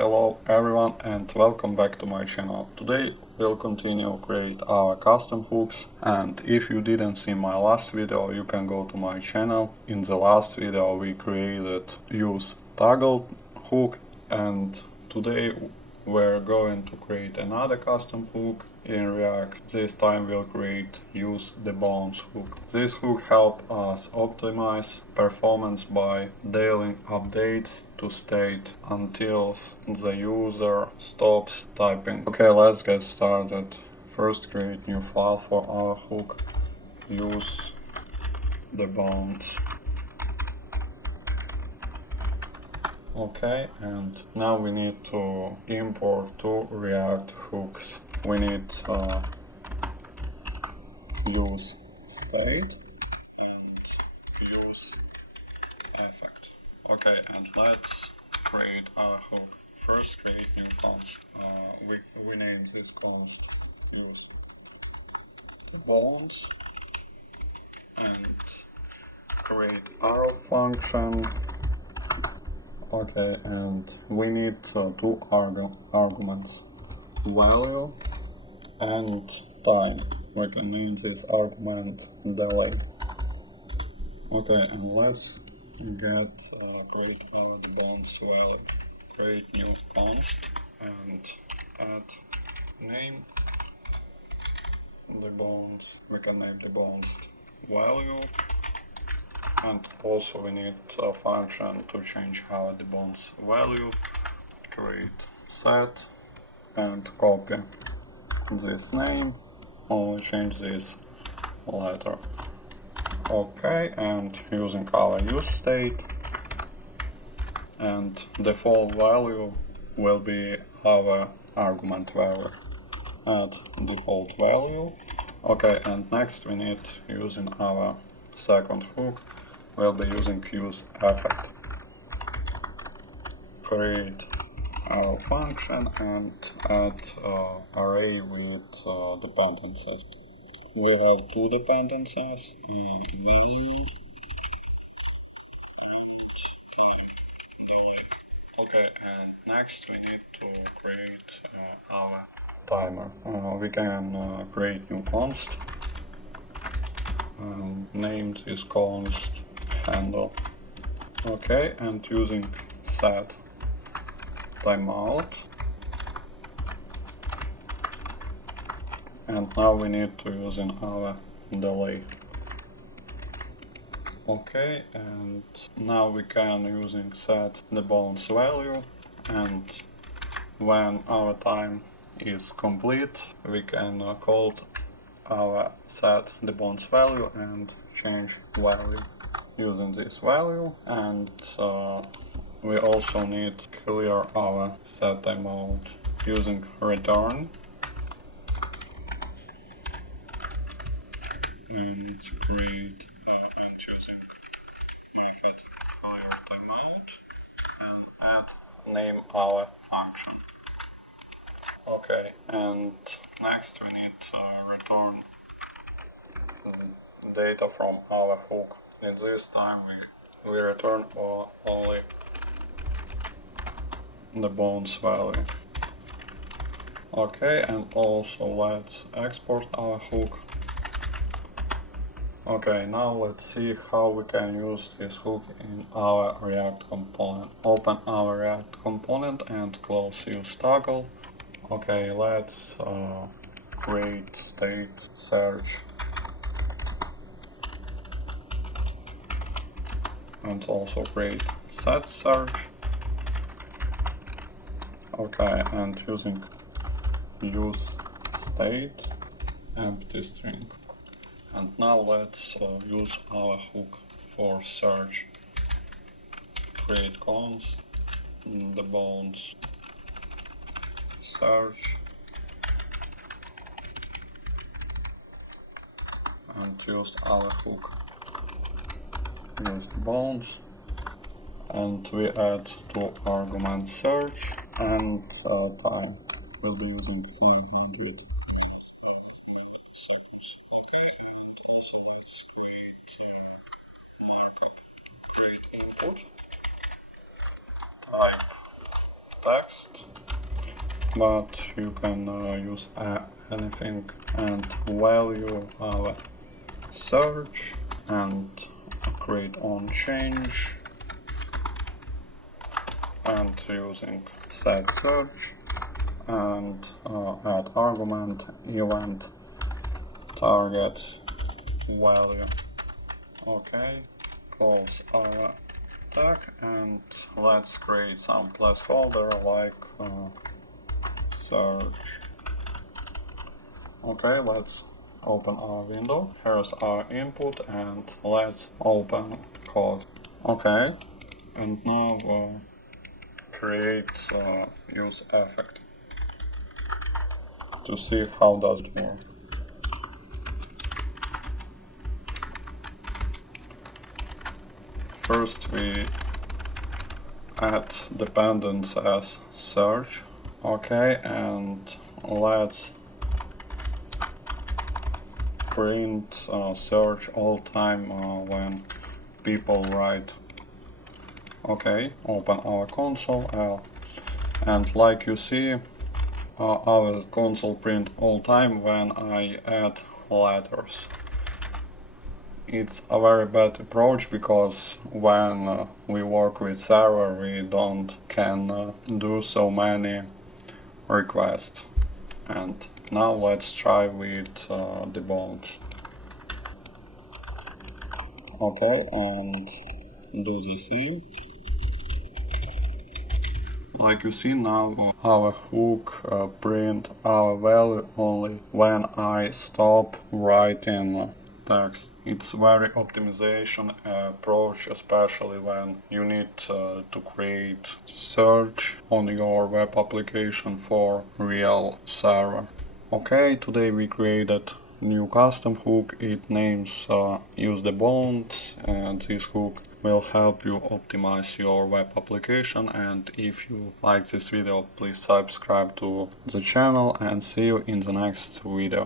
Hello everyone and welcome back to my channel. Today we'll continue create our custom hooks, and if you didn't see my last video you can go to my channel. In the last video we created use toggle hook, and today we're going to create another custom hook in React. This time we'll create useDebounce hook. This hook helps us optimize performance by dialing updates to state until the user stops typing. Okay, let's get started. First create new file for our hook, useDebounce. Okay, and now we need to import two React hooks. We need use state and use effect. Okay, and let's create our hook. First create new const. We name this const use bones and create arrow function. Okay, and we need two arguments, value and time. We can name this argument delay. Okay, and let's get create our bounce value. Create new const and add name the bounce. We can name the bounce value. And also we need a function to change our debounce value. Create set and copy this name, only change this letter. Okay, and using our use state, and default value will be our argument value. Add default value. Okay, and next we need using our second hook. We'll be using use effect. Create our function and add array with dependencies. We have two dependencies, value and okay, and next we need to create our timer. We can create new const. Named is const handle. Okay, and using set timeout, and now we need to use in our delay. Okay, and now we can using set the bounce value, and when our time is complete we can call our set the bounce value and change value using this value. And we also need to clear our set timeout using return and create and choosing method clear timeout and add name our function. Okay, and next we need to return data from our hook. In this time we return only the bounce value. Okay, and also let's export our hook. Okay, now let's see how we can use this hook in our React component. Open our React component and close use toggle. Okay, let's create state search and also create set search. Okay, and using use state empty string. And now let's use our hook for search. Create const the bounce search and use our hook use the bounce, and we add two arguments, search and time. We'll be using 500 seconds. Okay, and also let's create markup. Create input type text, but you can use anything, and value our search and create on change, and using set search, and add argument event target value. Okay, close our tag, and let's create some placeholder like search. Okay, let's open our window. Here's our input, and let's open code. Okay, and now create use effect to see how does it work. First we add dependence as search. Okay, and let's print search all time when people write. Okay, open our console, and like you see, our console print all time when I add letters. It's a very bad approach because when we work with server we can do so many requests. And now let's try with debounce. Okay, and do the same. Like you see now, our hook print our value only when I stop writing text. It's very optimization approach, especially when you need to create search on your web application for real server. Okay, today we created new custom hook. It names useDebounce, and this hook will help you optimize your web application. And if you like this video, please subscribe to the channel, and see you in the next video.